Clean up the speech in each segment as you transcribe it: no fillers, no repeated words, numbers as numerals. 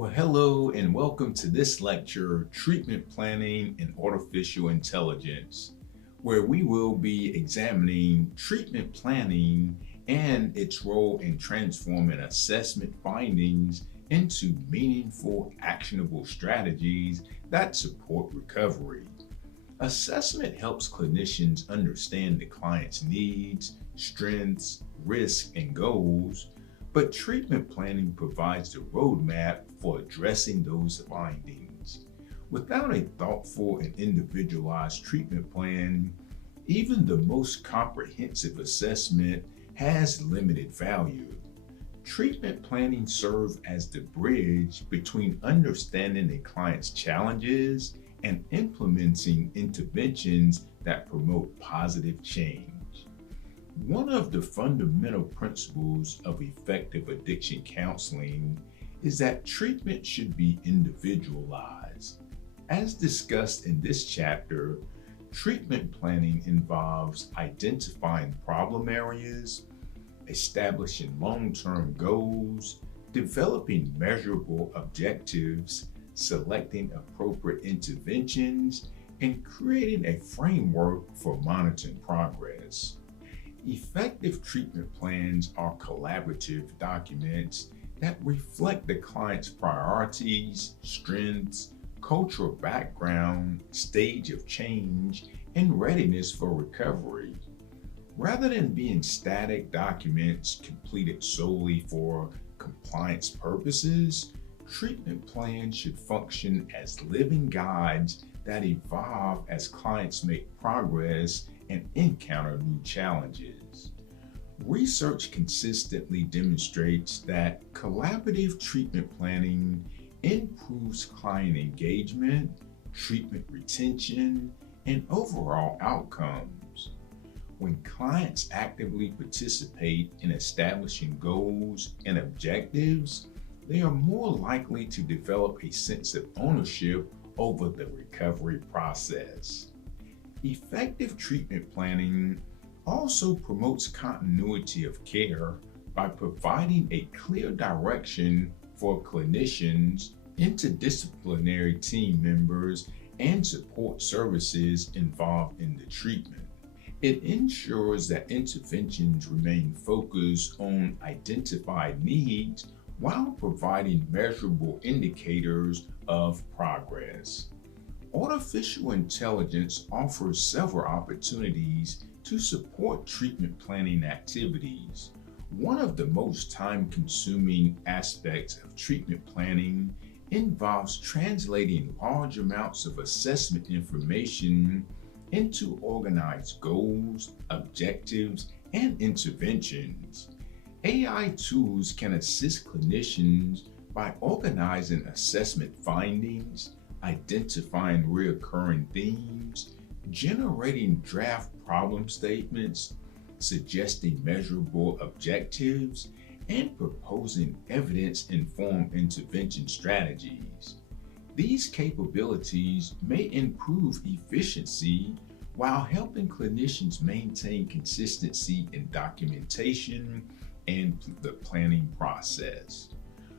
Well, hello and welcome to this lecture, Treatment Planning and Artificial Intelligence, where we will be examining treatment planning and its role in transforming assessment findings into meaningful, actionable strategies that support recovery. Assessment helps clinicians understand the client's needs, strengths, risks, and goals, but treatment planning provides the roadmap for addressing those findings. Without a thoughtful and individualized treatment plan, even the most comprehensive assessment has limited value. Treatment planning serves as the bridge between understanding a client's challenges and implementing interventions that promote positive change. One of the fundamental principles of effective addiction counseling is that treatment should be individualized. As discussed in this chapter, treatment planning involves identifying problem areas, establishing long-term goals, developing measurable objectives, selecting appropriate interventions, and creating a framework for monitoring progress. Effective treatment plans are collaborative documents that reflect the client's priorities, strengths, cultural background, stage of change, and readiness for recovery. Rather than being static documents completed solely for compliance purposes, treatment plans should function as living guides that evolve as clients make progress and encounter new challenges. Research consistently demonstrates that collaborative treatment planning improves client engagement, treatment retention, and overall outcomes. When clients actively participate in establishing goals and objectives, they are more likely to develop a sense of ownership over the recovery process. Effective treatment planning also promotes continuity of care by providing a clear direction for clinicians, interdisciplinary team members, and support services involved in the treatment. It ensures that interventions remain focused on identified needs while providing measurable indicators of progress. Artificial intelligence offers several opportunities to support treatment planning activities. One of the most time-consuming aspects of treatment planning involves translating large amounts of assessment information into organized goals, objectives, and interventions. AI tools can assist clinicians by organizing assessment findings, identifying recurring themes, generating draft problem statements, suggesting measurable objectives, and proposing evidence-informed intervention strategies. These capabilities may improve efficiency while helping clinicians maintain consistency in documentation and the planning process.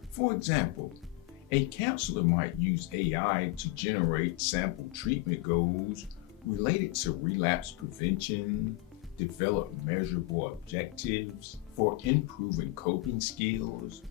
For example, a counselor might use AI to generate sample treatment goals related to relapse prevention, develop measurable objectives for improving coping skills,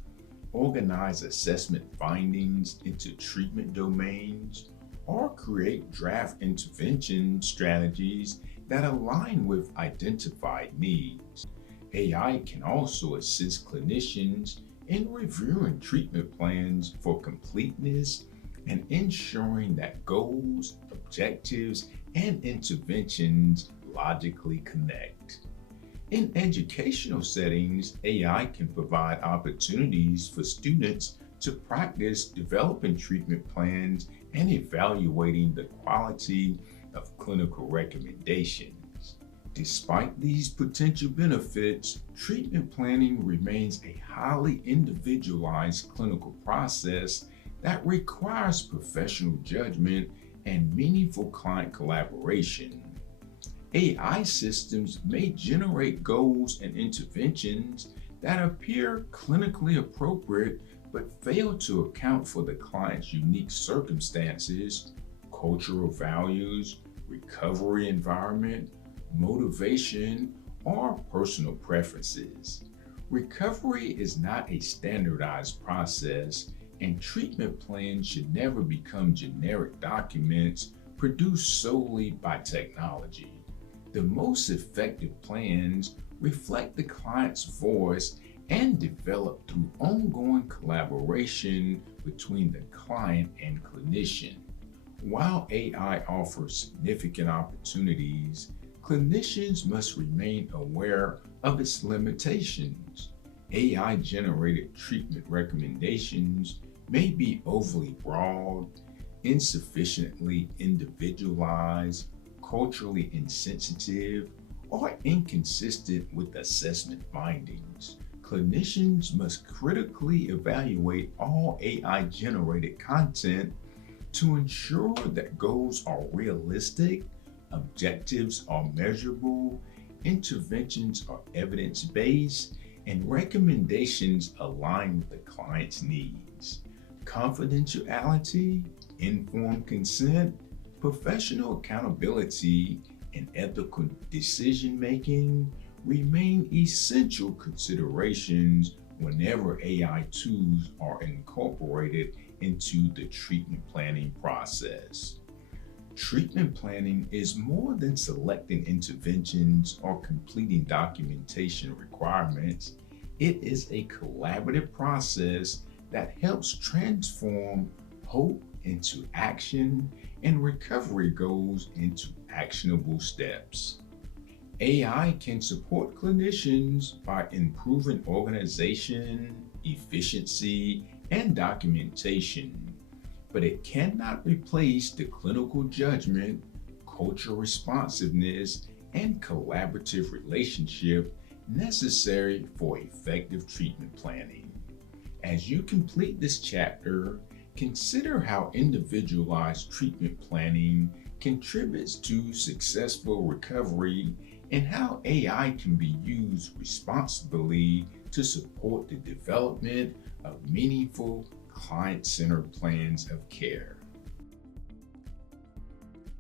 organize assessment findings into treatment domains, or create draft intervention strategies that align with identified needs. AI can also assist clinicians in reviewing treatment plans for completeness and ensuring that goals, objectives, and interventions logically connect. In educational settings, AI can provide opportunities for students to practice developing treatment plans and evaluating the quality of clinical recommendations. Despite these potential benefits, treatment planning remains a highly individualized clinical process that requires professional judgment and meaningful client collaboration. AI systems may generate goals and interventions that appear clinically appropriate but fail to account for the client's unique circumstances, cultural values, recovery environment, motivation, or personal preferences. Recovery is not a standardized process, and treatment plans should never become generic documents produced solely by technology. The most effective plans reflect the client's voice and develop through ongoing collaboration between the client and clinician. While AI offers significant opportunities, clinicians must remain aware of its limitations. AI generated treatment recommendations may be overly broad, insufficiently individualized, culturally insensitive, or inconsistent with assessment findings. Clinicians must critically evaluate all AI generated content to ensure that goals are realistic, objectives are measurable, interventions are evidence based, and recommendations align with the client's needs. Confidentiality, informed consent, professional accountability, and ethical decision making remain essential considerations whenever AI tools are incorporated into the treatment planning process. Treatment planning is more than selecting interventions or completing documentation requirements. It is a collaborative process that helps transform hope into action and recovery goals into actionable steps. AI can support clinicians by improving organization, efficiency, and documentation, but it cannot replace the clinical judgment, cultural responsiveness, and collaborative relationship necessary for effective treatment planning. As you complete this chapter, consider how individualized treatment planning contributes to successful recovery and how AI can be used responsibly to support the development of meaningful client-centered plans of care.